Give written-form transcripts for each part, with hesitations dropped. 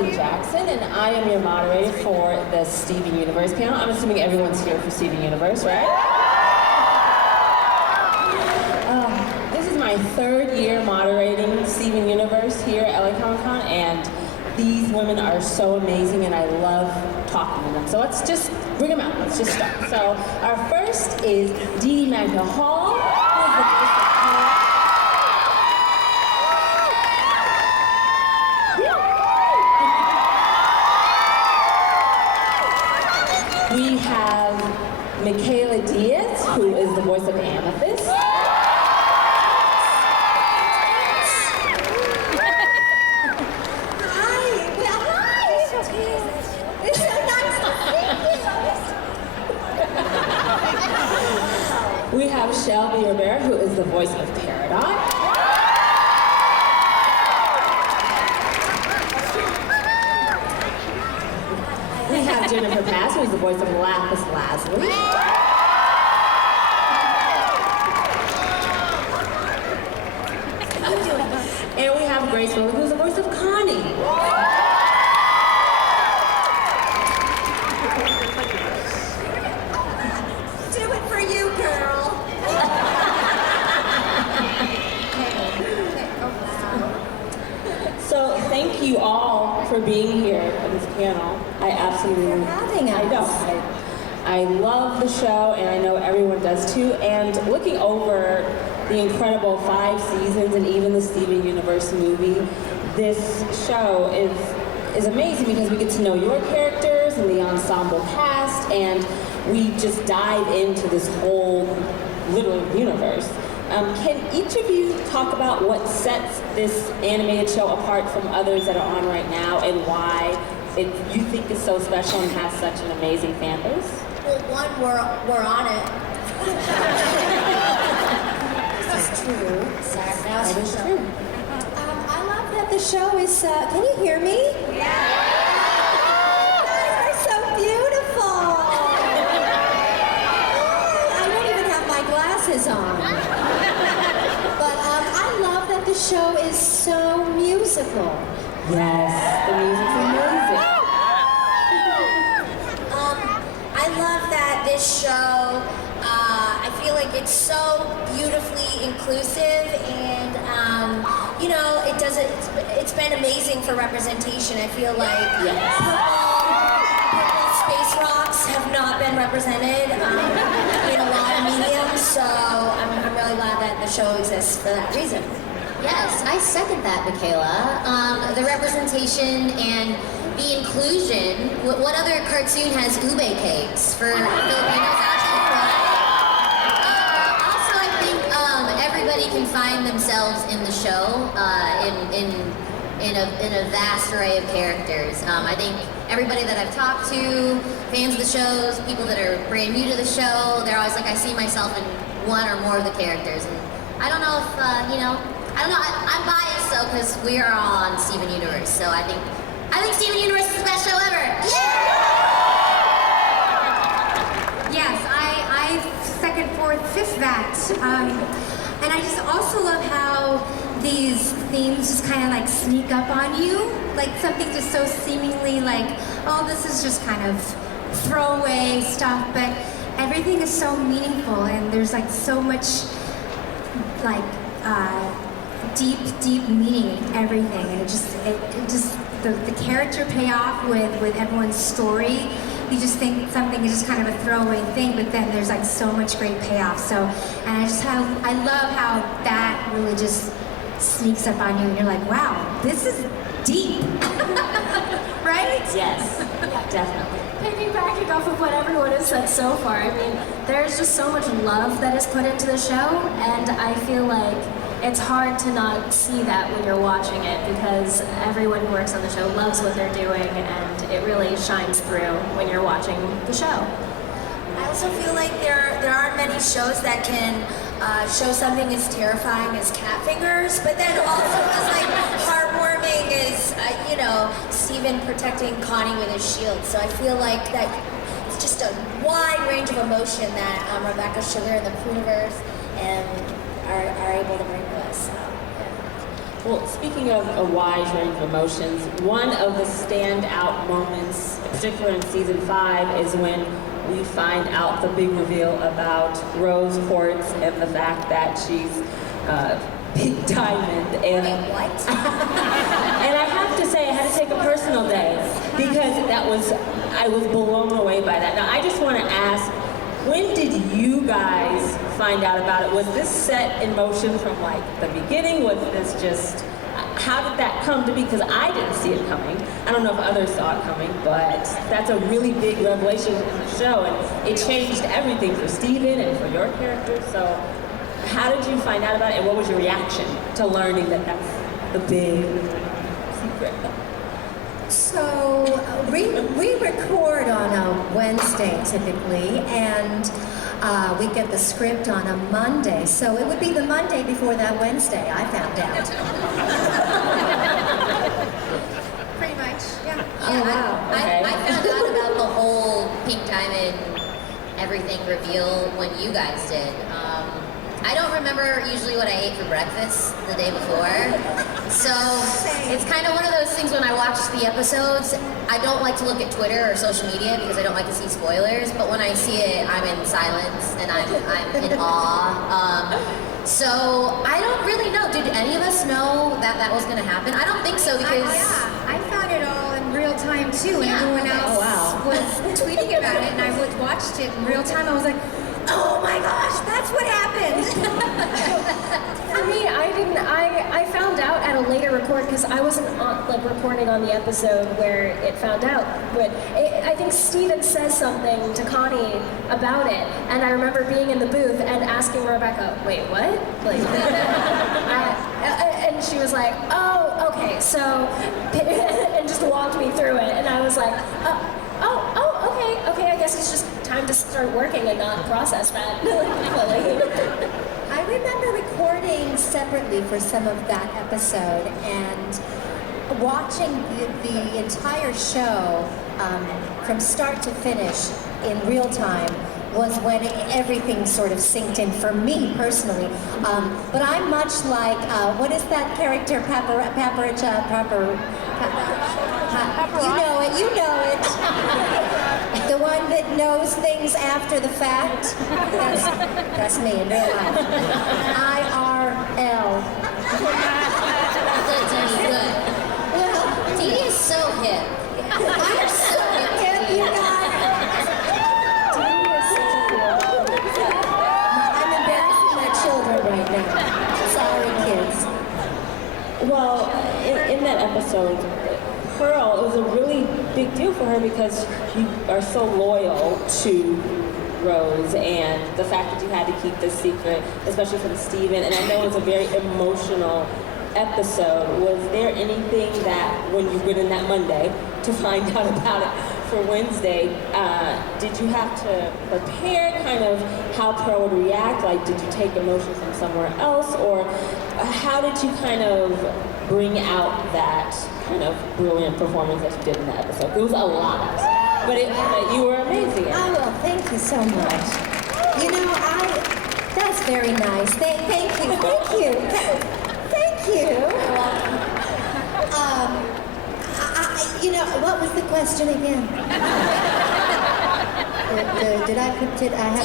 Deedee Jackson, and I am your moderator for the Steven Universe panel. I'm assuming everyone's here for Steven Universe, right? This is my third year moderating Steven Universe here at LA Comic Con, and these women are so amazing, and I love talking to them. So let's just bring them out. Let's just start. So our first is Deedee Magno Hall, who is the voice of Connie. We have Michaela Dietz, who is the voice of Amethyst. We have Shelby Rabara, who is the voice of Paradox. We have Jennifer Pass, who is the voice of Lapis Lazuli. And we have Grace Rolek, who is the voice of Connie. Do it for you, girl. So thank you all for being here at this panel. I absolutely Thank you for having us. I love the show, and I know everyone does too. And looking over the incredible 5 seasons and even the Steven Universe movie, this show is amazing because we get to know your characters and the ensemble cast, and we just dive into this whole little universe. Can each of you talk about what sets this animated show apart from others that are on right now, and why you think it's so special and has such an amazing fan base? Well, one, we're on it. This is true. That is true. I love that the show is, can you hear me? Yeah! You guys are so beautiful! I don't even have my glasses on. But I love that the show is so musical. Yes, the music's amazing. I love that this show, I feel like it's so beautifully inclusive, and you know, it's been amazing for representation. I feel like purple space rocks have not been represented in a lot of mediums, so I'm really glad that the show exists for that reason. Yes, I second that, Michaela. The representation and the inclusion. What other cartoon has ube cakes for Filipinos out here, right? Also, I think everybody can find themselves in the show in a vast array of characters. I think everybody that I've talked to, fans of the shows, people that are brand new to the show, they're always like, I see myself in one or more of the characters. And I don't know if, I don't know, I'm biased though, because we are all on Steven Universe, so I think Steven Universe is the best show ever! Yes, I second, fourth, fifth that. And I just also love how these themes just kind of like sneak up on you. Like something just so seemingly like, oh, this is just kind of throwaway stuff, but everything is so meaningful, and there's like so much like deep meaning in everything. And the character payoff with everyone's story, you just think something is just kind of a throwaway thing, but then there's like so much great payoff. So, and I love how that really just sneaks up on you, and you're like, wow, this is deep. Right? Yes, definitely. Piggybacking off of what everyone has said so far, I mean, there's just so much love that is put into the show, and I feel like it's hard to not see that when you're watching it, because everyone who works on the show loves what they're doing, and it really shines through when you're watching the show. I also feel like there aren't many shows that can show something as terrifying as cat fingers, but then also as like heartwarming as you know, Steven protecting Connie with his shield. So I feel like that it's just a wide range of emotion that Rebecca Sugar and the Pooniverse and are able to bring to us. So, yeah. Well, speaking of a wide range of emotions, one of the standout moments, particularly in season 5, is when we find out the big reveal about Rose Quartz and the fact that she's Pink Diamond. And Wait, what? and I have to say, I had to take a personal day because I was blown away by that. Now, I just want to ask, when did you guys find out about it? Was this set in motion from like the beginning? Was this just, how did that come to be? Because I didn't see it coming. I don't know if others saw it coming, but that's a really big revelation in the show, and it changed everything for Steven and for your character. So how did you find out about it, and what was your reaction to learning that that's the big secret? So we record on a Wednesday typically, and we get the script on a Monday. So it would be the Monday before that Wednesday I found out. Pretty much, yeah. Yeah, wow. Okay. I found out about the whole Pink Diamond everything reveal when you guys did. I don't remember usually what I ate for breakfast the day before. So it's kind of one of those things when I watch the episodes, I don't like to look at Twitter or social media because I don't like to see spoilers, but when I see it, I'm in silence and I'm in awe. So I don't really know. Did any of us know that that was going to happen? I don't think so because... I found it all in real time too, and Yeah. everyone else was tweeting about it, and I watched it in real time. I was like, oh my gosh, that's what happened. For me, I found out at a later record because I wasn't reporting on the episode where it found out. But I think Steven says something to Connie about it, and I remember being in the booth and asking Rebecca, "Wait, what?" Like, and she was like, "Oh, okay." So, and just walked me through it, and I was like, okay. I guess it's just time to start working and not process that fully. I remember recording separately for some of that episode and watching the entire show from start to finish in real time was when everything sort of synced in for me personally. But I'm much like, what is that character, you know it. The one that knows things after the fact. That's me in real life. IRL. Good, Deedee, good. Well, Deedee is so hip. I'm so hip, you guys. I'm embarrassing my children right now. Sorry, kids. Well, in that episode, Pearl, it was a really big deal for her because you are so loyal to Rose, and the fact that you had to keep this secret, especially from Steven, and I know it's a very emotional episode. Was there anything that, when you went in that Monday to find out about it for Wednesday, did you have to prepare kind of how Pearl would react? Like, did you take emotion from somewhere else, or how did you kind of bring out that kind of brilliant performance that you did in that episode? It was a lot, but you were amazing. Oh, well, thank you so much. You know, that's very nice. Thank you. You know, what was the question again? Did I have...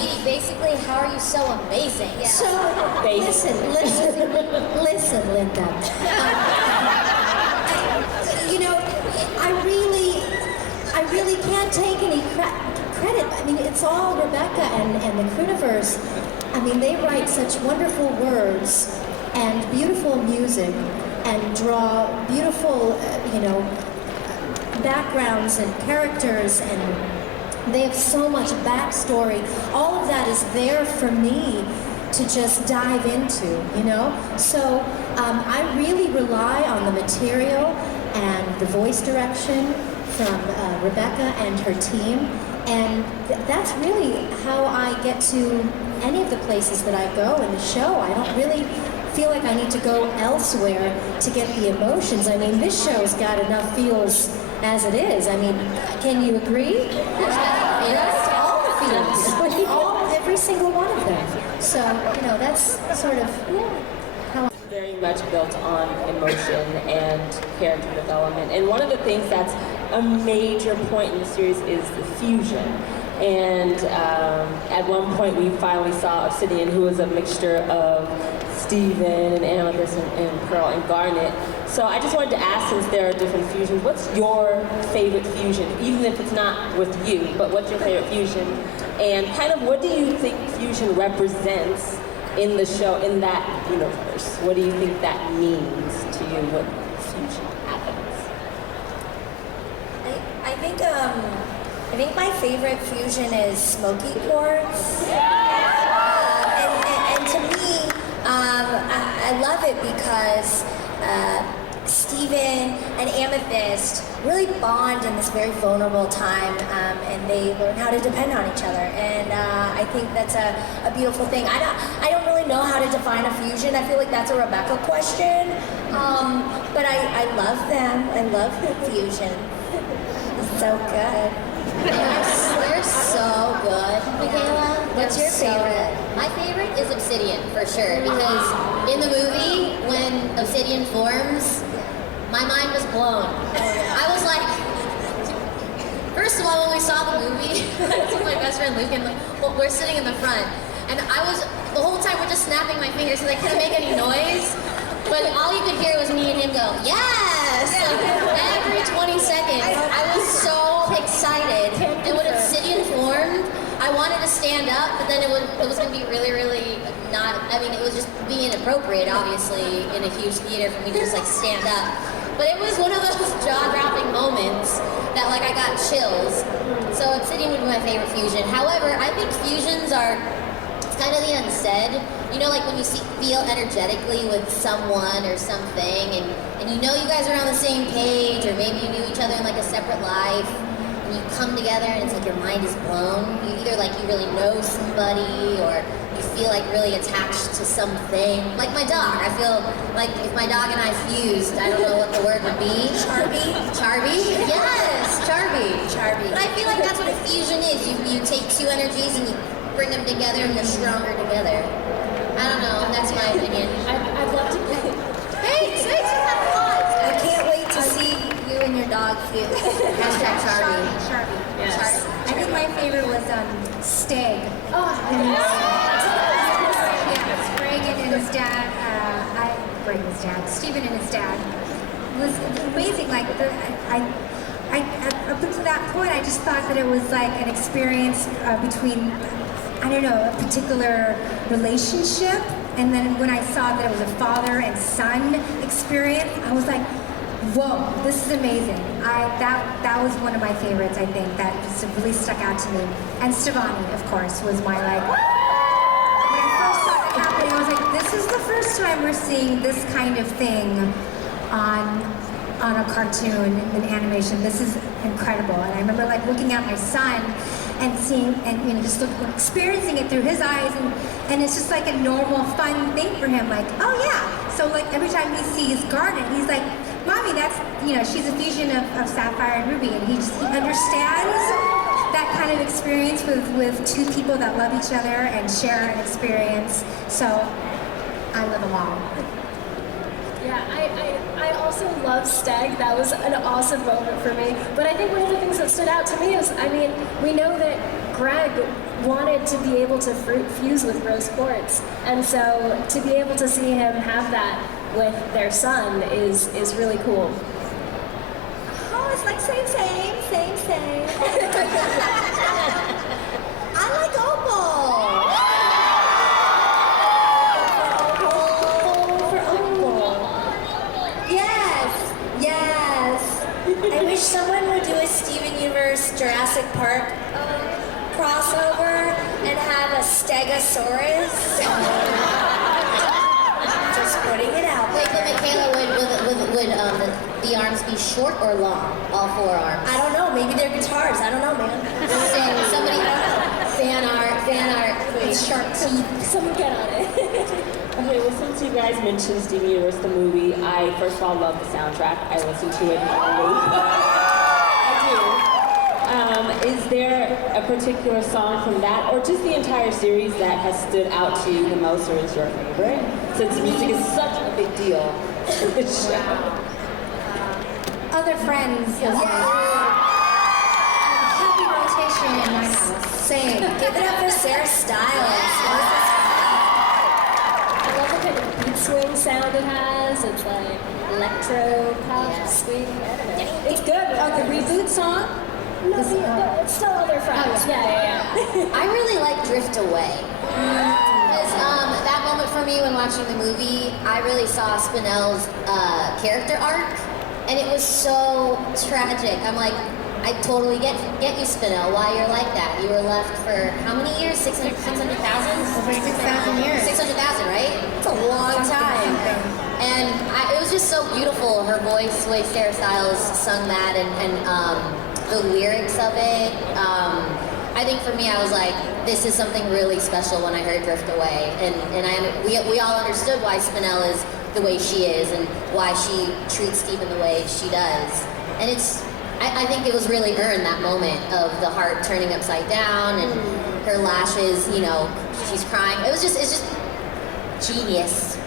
Deedee, basically, how are you so amazing? Yeah. So, listen, Linda. You know, I really can't take any credit. I mean, it's all Rebecca and the Cruniverse. I mean, they write such wonderful words and beautiful music and draw beautiful, backgrounds and characters, and they have so much backstory. All of that is there for me to just dive into, So I really rely on the material and the voice direction from Rebecca and her team, and that's really how I get to any of the places that I go in the show. I don't really feel like I need to go elsewhere to get the emotions. I mean, this show's got enough feels as it is. I mean, can you agree? Yes, all the feels, every single one of them. So, that's sort of how. very much built on emotion and character development. And one of the things that's a major point in the series is the fusion. And at one point we finally saw Obsidian, who was a mixture of Steven and Amethyst and Pearl and Garnet. So I just wanted to ask, since there are different fusions, what's your favorite fusion? Even if it's not with you, but what's your favorite fusion? And kind of what do you think fusion represents in the show, in that universe? What do you think that means to you when fusion happens? I think my favorite fusion is smoky quartz. And to me, I love it because Steven and Amethyst really bond in this very vulnerable time, and they learn how to depend on each other. And I think that's a beautiful thing. I don't really know how to define a fusion. I feel like that's a Rebecca question. But I love them. I love the fusion. It's so good. They're so good, Michaela. What's your favorite? My favorite is Obsidian, for sure, because in the movie, when Obsidian forms, my mind was blown. I was like, first of all, when we saw the movie, I was with my best friend Luke, and we're sitting in the front, and the whole time we're just snapping my fingers because I couldn't make any noise, but all you could hear was me and him go, yes! Like, every 20 seconds, I was so excited. And when Obsidian formed, I wanted to stand up, but then it was going to be really, really not, it was just being inappropriate, obviously, in a huge theater for me to just like stand up. But it was one of those jaw-dropping moments that like I got chills. So Obsidian would be my favorite fusion. However, I think fusions are, it's kind of the unsaid. You know, like when you feel energetically with someone or something, and you know you guys are on the same page, or maybe you knew each other in like a separate life, and you come together and it's like your mind is blown. You either like you really know somebody, or you feel like really attached to something. Like my dog, I feel like if my dog and I fused, I don't know what the word would be. Charby? Charby? Yes, Charby. Charby. But I feel like that's what a fusion is. You take two energies and you bring them together and you're stronger together. I don't know, that's my opinion. I'd love to. Thanks, you have fun. I can't wait to see you and your dog fuse. Hashtag Charby. Sharpie. Yes. I think my favorite was Stag. Reagan and his dad, Reagan's dad, Steven and his dad. It was amazing. Like, up until that point, I just thought that it was like an experience between, I don't know, a particular relationship. And then when I saw that it was a father and son experience, I was like, whoa, this is amazing. That was one of my favorites, I think, that just really stuck out to me. And Stevani, of course, was my like, when I first saw it happening, I was like, this is the first time we're seeing this kind of thing on a cartoon in animation. This is incredible. And I remember like looking at my son and seeing, and just experiencing it through his eyes, and it's just like a normal, fun thing for him. Like, oh yeah. So like every time he sees Garnet, he's like, Mommy, that's, she's a fusion of Sapphire and Ruby, and he understands that kind of experience with two people that love each other and share an experience. So I live along. Yeah, I also love Stag. That was an awesome moment for me. But I think one of the things that stood out to me is, we know that Greg wanted to be able to fuse with Rose Quartz. And so to be able to see him have that with their son is really cool. Oh, it's like same. I like Opal. For Opal. Yes. I wish someone would do a Steven Universe Jurassic Park crossover and have a Stegosaurus. Just putting it out. Wait, but Michaela, would the arms be short or long? All four arms? I don't know. Maybe they're guitars. I don't know, man. Somebody, fan art, With sharp teeth. Someone get on it. Okay, well, since you guys mentioned Steven Universe, the movie, I first of all love the soundtrack. I listen to it on loop. I do. Is there a particular song from that, or just the entire series, that has stood out to you the most, or is your favorite? Since music is such a big deal in the show. Other friends. Happy rotation in my house. Same. Give it up for Sarah Styles. I love the kind of beat swing sound it has. It's like electro pop swing. I don't know. It's good. Oh, the reboot song? No, it's still Other Friends. Yeah. I really like Drift Away. Because that moment for me when watching the movie, I really saw Spinell's character arc, and it was so tragic. I'm like, I totally get you, Spinell, why you're like that. You were left for how many years? 600,000? Over 6,000 years. 600,000, right? It's a long time. And it was just so beautiful, her voice, the way Sarah Styles sung that, and the lyrics of it. I think for me, I was like, this is something really special when I heard Drift Away. And we all understood why Spinell is the way she is and why she treats Stephen the way she does. And I think it was really earned, that moment of the heart turning upside down and her lashes, she's crying. It's just genius.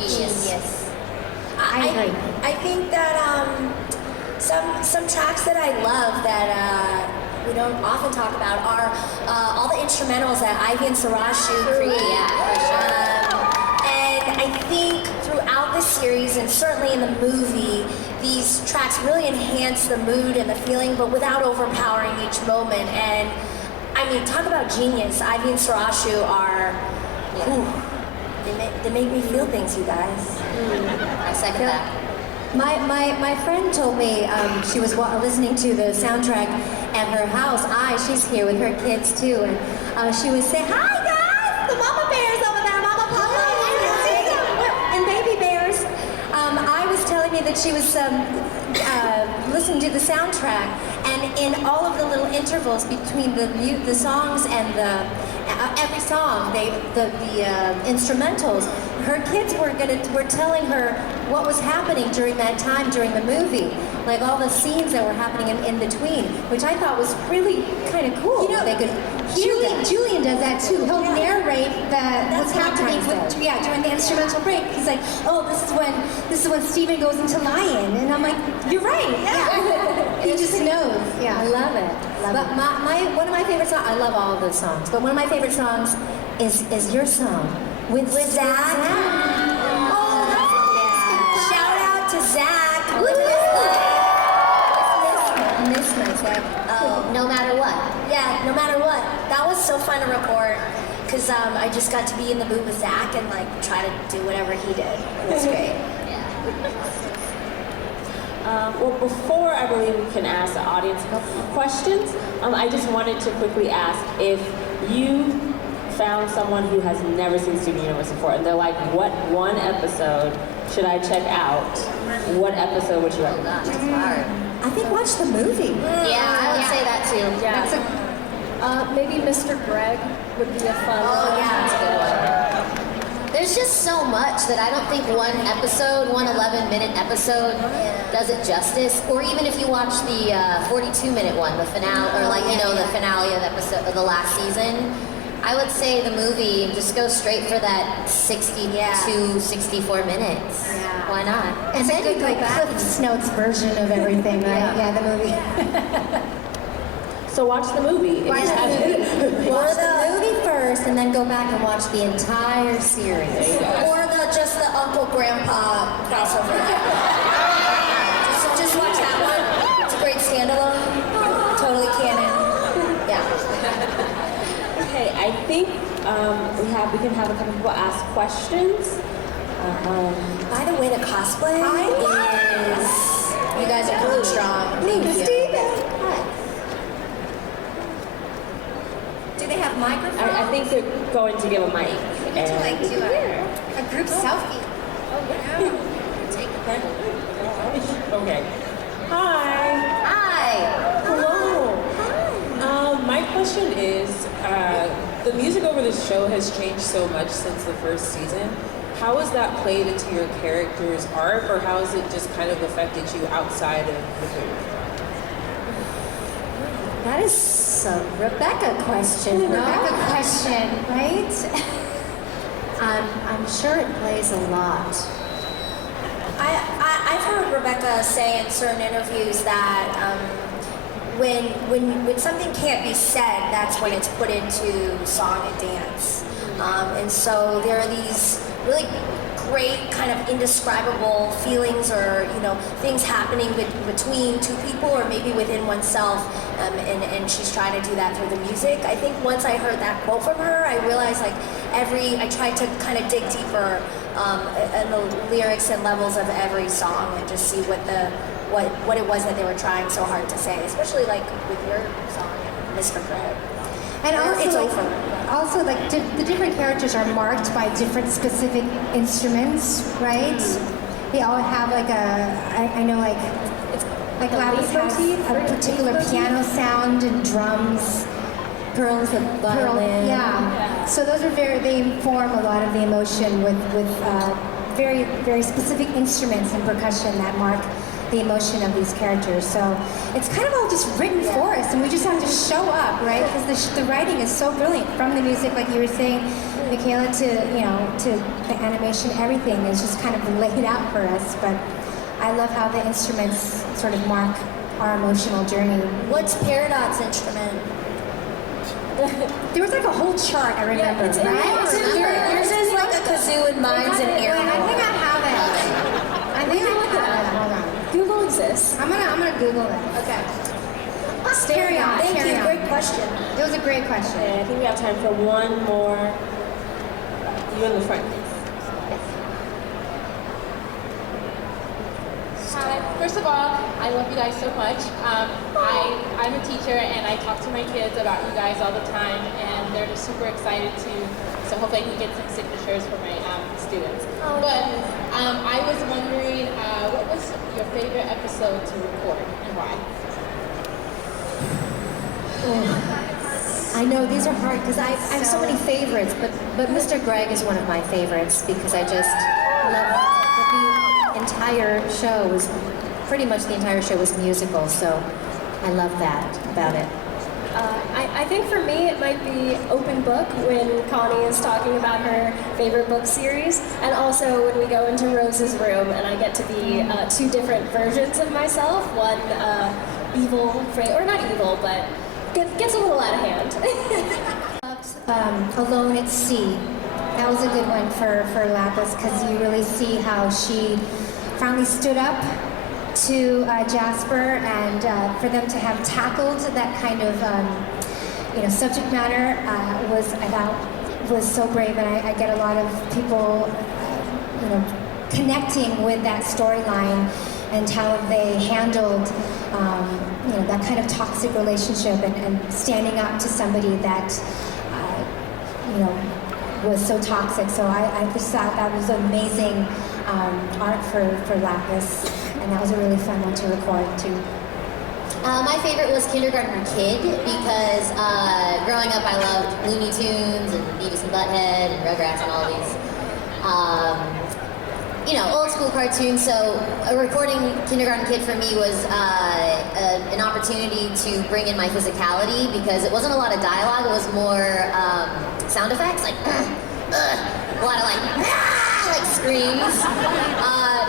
Genius. I agree. I think that some tracks that I love that we don't often talk about are all the instrumentals that Ivy and Sarashu create. Yeah, for sure. And I think throughout the series, and certainly in the movie, these tracks really enhance the mood and the feeling, but without overpowering each moment. And I mean, talk about genius. Ivy and Sarashu are, they make me feel things, you guys. I second that. My friend told me she was listening to the soundtrack at her house. She's here with her kids too, and she would say, "Hi guys, the mama bears over there, Mama Papa, and baby bears." I was telling me that she was listening to the soundtrack, and in all of the little intervals between the songs and every song, the instrumentals, her kids were telling her what was happening during that time during the movie, like all the scenes that were happening in between, which I thought was really kind of cool. They could hear that. Julian does that too. He'll narrate what's happening during the instrumental break. He's like, "Oh, this is when Stephen goes into Lion," and I'm like, "You're right." Yeah. He just knows. Yeah, I love it. But one of my favorite songs. I love all of those songs, but one of my favorite songs is your song with Zach. Oh, that's amazing. Shout out to Zach. Miss Zach. Oh, No matter what. yeah, no matter what. That was so fun to record because I just got to be in the booth with Zach and like try to do whatever he did. It was great. Well, before I believe we can ask the audience a couple of questions, I just wanted to quickly ask if you found someone who has never seen Steven Universe before and they're like, what one episode should I check out? What episode would you recommend? It's hard. I think watch the movie. Yeah, I would say that too. Yeah. Maybe Mr. Greg would be a fun one. That's a good one. There's just so much that I don't think one 11-minute episode does it justice. Or even if you watch the 42-minute one, the finale, or the finale of the last season, I would say the movie just go straight for that 60 to 64 minutes. Yeah. Why not? And then you go back. Cliff's Notes version of everything, right? Yeah, the movie. So watch the movie. Watch the movie first, and then go back and watch the entire series. Or just the Uncle Grandpa crossover. just watch that one. It's a great standalone. Totally canon. Yeah. Okay, I think we can have a couple people ask questions. By the way, the cosplay is... You guys are really strong. Thank you. Do they have microphones? I think they're going to give a mic. To like do a group selfie. Take a break. Okay. Hi. Hi. Hello. My question is, the music over the show has changed so much since the first season. How has that played into your character's arc, or how has it just kind of affected you outside of the booth? That is a Rebecca question, no? Rebecca question, right? I'm sure it plays a lot. I've heard Rebecca say in certain interviews that when something can't be said, that's when it's put into song and dance. And so there are these really great kind of indescribable feelings or things happening between two people or maybe within oneself, and she's trying to do that through the music. I think once I heard that quote from her, I realized I tried to kind of dig deeper in the lyrics and levels of every song and just see what it was that they were trying so hard to say, especially like with your song, Mr. Craig. And It's also, over. Also, the different characters are marked by different specific instruments, right? They all have I know like Lapis has a particular piano sound and drums. Pearls of violin. Yeah. So those are they inform a lot of the emotion with very, very specific instruments and percussion that mark the emotion of these characters. So it's kind of all just written for us, and we just have to show up, right? Because the writing is so brilliant, from the music, like you were saying, Michaela, to to the animation. Everything is just kind of laid out for us. But I love how the instruments sort of mark our emotional journey. What's Peridot's instrument? There was like a whole chart, I remember, right? Yours is like a kazoo and mine's an air I think I have it. I think I have it. Hold on. Google exists. I'm gonna Google it. Okay. Carry on. Thank carry you. on. Great question. It was a great question. Okay, I think we have time for one more. You in the front, please. Hi. First of all, I love you guys so much. I'm a teacher and I talk to my kids about you guys all the time, and they're just super excited to. So hopefully I can get some signatures for my students. But I was wondering, what was your favorite episode to record and why? I know these are hard because I have so many favorites, but Mr. Greg is one of my favorites because I just love the entire show was pretty much the entire show was musical, so I love that about it. I think for me it might be Open Book when Connie is talking about her favorite book series, and also when we go into Rose's room and I get to be two different versions of myself. One evil, or not evil, but gets a little out of hand. Alone at Sea. That was a good one for Lapis because you really see how she finally stood up to Jasper, and for them to have tackled that kind of subject matter I thought was so brave, and I get a lot of people connecting with that storyline and how they handled that kind of toxic relationship and standing up to somebody that was so toxic. So I just thought that was amazing art for Lapis, and that was a really fun one to record too. My favorite was Kindergarten Kid because growing up I loved Looney Tunes and Beavis and Butthead and Rugrats and all these old school cartoons. So recording Kindergarten Kid for me was an opportunity to bring in my physicality because it wasn't a lot of dialogue, it was more sound effects, like a lot of like screams.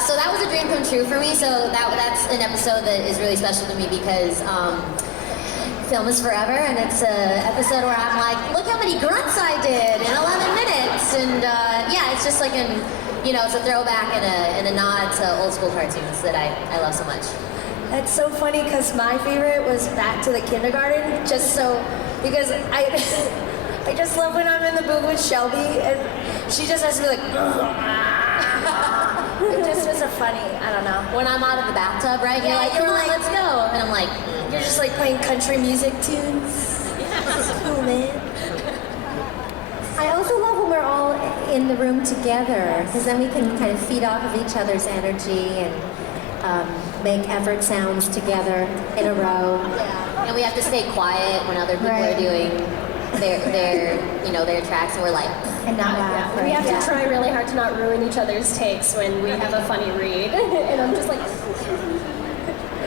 So that was a dream come true for me. So that's an episode that is really special to me because film is forever, and it's an episode where I'm like, look how many grunts I did in 11 minutes, and it's just like it's a throwback and a nod to old school cartoons that I love so much. That's so funny because my favorite was Back to the Kindergarten, because I just love when I'm in the booth with Shelby and she just has to be like, it just was a funny, I don't know. When I'm out of the bathtub, right? Yeah, You're like, come on, let's go. And I'm like, you're just like playing country music tunes. This is cool, man. I also love when we're all in the room together because then we can kind of feed off of each other's energy and make effort sounds together in a row. yeah. And we have to stay quiet when other people are doing their tracks, and we're like, And not laugh. We have to try really hard to not ruin each other's takes when we have a funny read. And I'm just like,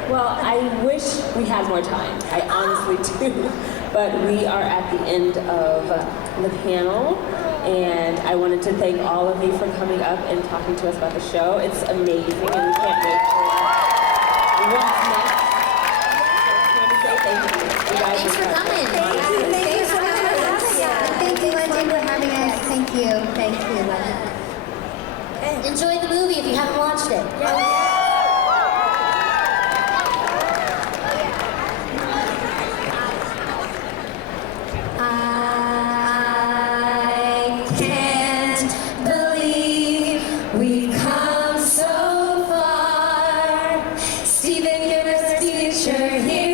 Well, I wish we had more time. I honestly do. But we are at the end of the panel. And I wanted to thank all of you for coming up and talking to us about the show. It's amazing, and we can't wait for what's next. So I just wanted to say thank you. You guys Thanks are for coming. Thank you. Thank you so much for having us. Thank you, London, for having us. Thank you. Thank you, London. Enjoy the movie if you haven't watched it. I can't believe we've come so far. Steven Universe future here.